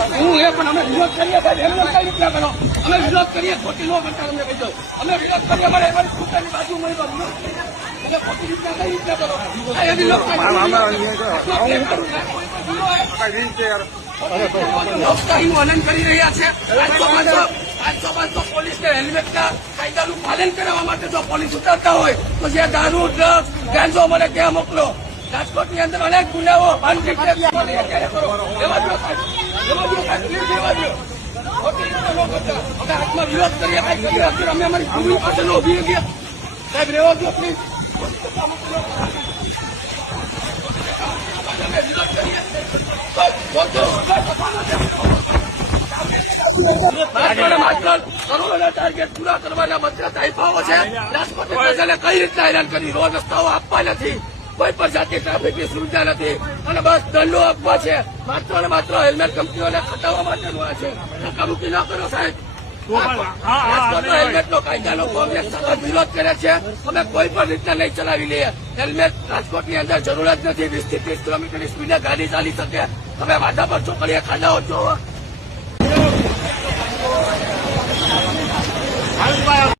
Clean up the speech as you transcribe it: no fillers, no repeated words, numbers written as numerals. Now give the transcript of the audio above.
હું એ પણ અમે વિરોધ કરીએ સાહેબ, એમને કઈ રીતના કરો? અમે વિરોધ કરીએ, ખોટી નો કરતા તમને કહી દઉં. અમે વિરોધ કરીએ, અમારે એવાની સ્કૂટરની બાજુ મળી તો વિરોધ કરીએ. એટલે ખોટી રીતના કઈ રીતના કરો? એવી લોકશાહી હનન કરી રહ્યા છે. 500 પોલીસને હેલ્મેટના કાયદાનું પાલન કરાવવા માટે જો પોલીસ ઉતરતા હોય તો જે દારૂ, ડ્રગ્સ, ગાંજો મને ક્યાં મોકલો? રાજકોટની અંદર અનેક ગુનાઓ હાથમાં વિરોધ કરીએ, કઈ કરીએ, અમે અમારી ભૂમિ પાસે ઉભી ગયા. સાહેબ રેવા દો પ્લીઝ. કરોડોના ટાર્ગેટ પૂરા કરવાના મંત્ર આપ્યા છે. રાજકોટની પ્રજાને કઈ રીતના હેરાન કરી? રોડ રસ્તાઓ આપવા નથી, કોઈ પણ જાતની ટ્રાફિકની સુવિધા નથી અને બસ દંડો આપવા છે. માત્ર ને માત્ર હેલ્મેટ કંપનીઓને ખટાવવા માટેનું આ છે. ધક્કામુક્કી ન કરો સાહેબ. હેલ્મેટનો કાયદાનો કોંગ્રેસ સતત વિરોધ કરે છે. અમે કોઈ પણ રીતના નહીં ચલાવી લઈએ. હેલ્મેટ રાજકોટની અંદર જરૂર જ નથી. 20 થી 30 કિલોમીટરની સ્પીડે ગાડી ચાલી શકે. તમે માથા પર ચોકડીએ ખાડાઓ જોવો.